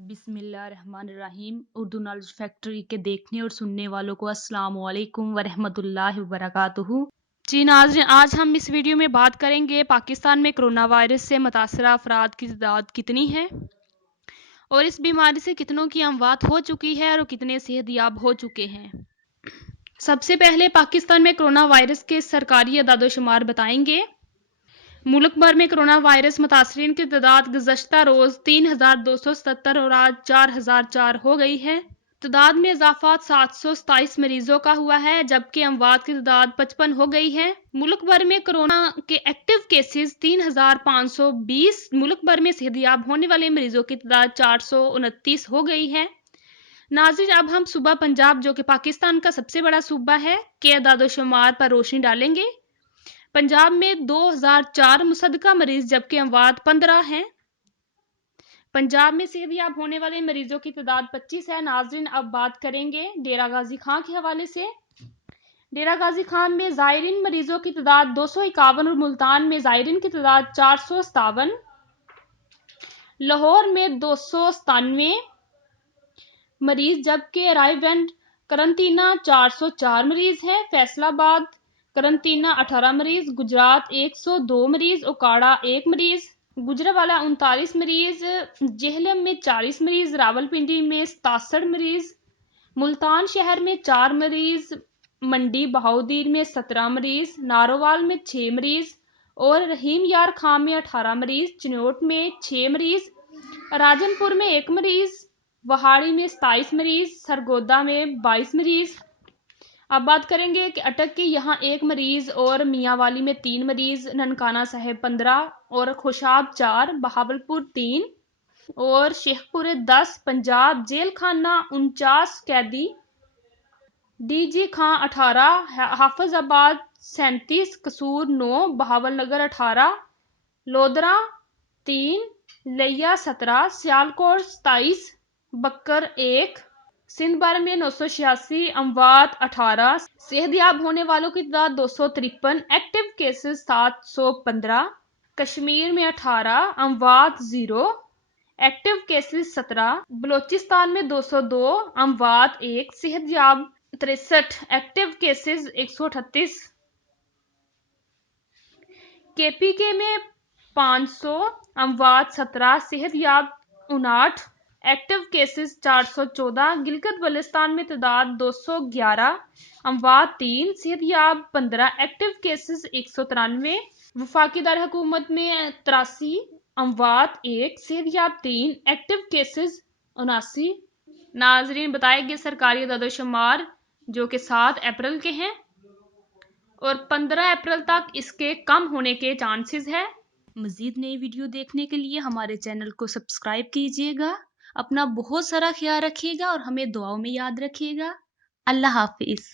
बिस्मिल्लाहिर्रहमानिर्रहीम। Urdu knowledge factory के देखने और सुनने वालों को अस्सलाम वालेकुम वरहमतुल्लाहि वबरकातुहू। जी नाज़रीन, आज हम इस वीडियो में बात करेंगे पाकिस्तान में कोरोना वायरस से मुतासरा अफराद की तादाद कितनी है और इस बीमारी से कितनों की अमवात हो चुकी है और कितने सेहतयाब हो चुके हैं। सबसे पहले पाकिस्तान में कोरोना वायरस के सरकारी अदाद-ओ-शुमार बताएंगे। मुल्क भर में कोरोना वायरस मुतासरीन की तादाद गुज़श्ता रोज़ 3,277 और आज 4,004 हो गई है। तादाद में इजाफा 727 मरीजों का हुआ है, जबकि अमवात की तादाद 55 हो गई है। मुल्क भर में कोरोना के एक्टिव केसेस 3,520। मुल्क भर में सेहतयाब होने वाले मरीजों की तादाद 429 हो गई है। नाज़रीन, अब हम सूबा पंजाब, जो कि पाकिस्तान का सबसे बड़ा सूबा है, के अदाद-ओ-शुमार पर रोशनी डालेंगे। पंजाब में 2004 मुसद्दका मरीज जबकि अमवात 15 हैं। पंजाब में सेहतयाब होने वाले मरीजों की तादाद 25 है। नाज़रीन, अब बात करेंगे डेरा गाजी खां के हवाले से। डेरा गाजी खां में ज़ायरीन मरीजों की तादाद 251 और मुल्तान में ज़ायरीन की तादाद 457। लाहौर में 297 मरीज जबकि अराइव एंड करंटीना 404 मरीज हैं। फैसलाबाद करंटीना 18 मरीज, गुजरात 102 मरीज, उकाड़ा 1 मरीज, गुजरावाला 39 मरीज, जेहलम में 40 मरीज, रावलपिंडी में 67 मरीज, मुल्तान शहर में 4 मरीज, मंडी बहाउद्दीन में 17 मरीज, नारोवाल में 6 मरीज और रहीम यार खां में 18 मरीज, चिनोट में 6 मरीज, राजनपुर में 1 मरीज, वहाड़ी में 27 मरीज, सरगोदा में 22 मरीज। अब बात करेंगे कि अटक के यहाँ 1 मरीज और मियांवाली में 3 मरीज, ननकाना साहिब 15 और खुशाब 4, बहावलपुर 3 और शेखपुरे 10, पंजाब जेल खाना 49 कैदी, डीजी खां 18, हाफिजाबाद 37, कसूर 9, बहावल नगर 18, लोधरा 3, लिया 17, सियालकोट 27, बक्कर 1, सिंध भर में 986, अमवात 18, सेहतयाब होने वालों की तादाद 253, एक्टिव केसेस 715, कश्मीर में 18, अमवात 0, एक्टिव केसेस 17, बलोचिस्तान में 202, अमवात 1, सेहतयाब 63, एक्टिव केसेस 138, केपीके में 500, अमवात 17, सेहतयाब 59, एक्टिव केसेस 414, गिलगित बल्तिस्तान में तादाद 211, अमवात 3, सेहतयाब 15, एक्टिव केसेस 193, वफाकी दार हुकूमत में 83, अमवात 1, सेहतयाब 3, एक्टिव केसेस 79। नाजरीन, बताए गए सरकारी अदाद-ओ-शुमार जो कि 7 अप्रैल के हैं और 15 अप्रैल तक इसके कम होने के चांसेस है। मज़ीद नई वीडियो देखने के लिए हमारे चैनल को सब्सक्राइब कीजिएगा। अपना बहुत सारा ख्याल रखिएगा और हमें दुआओं में याद रखिएगा। अल्लाह हाफिज़।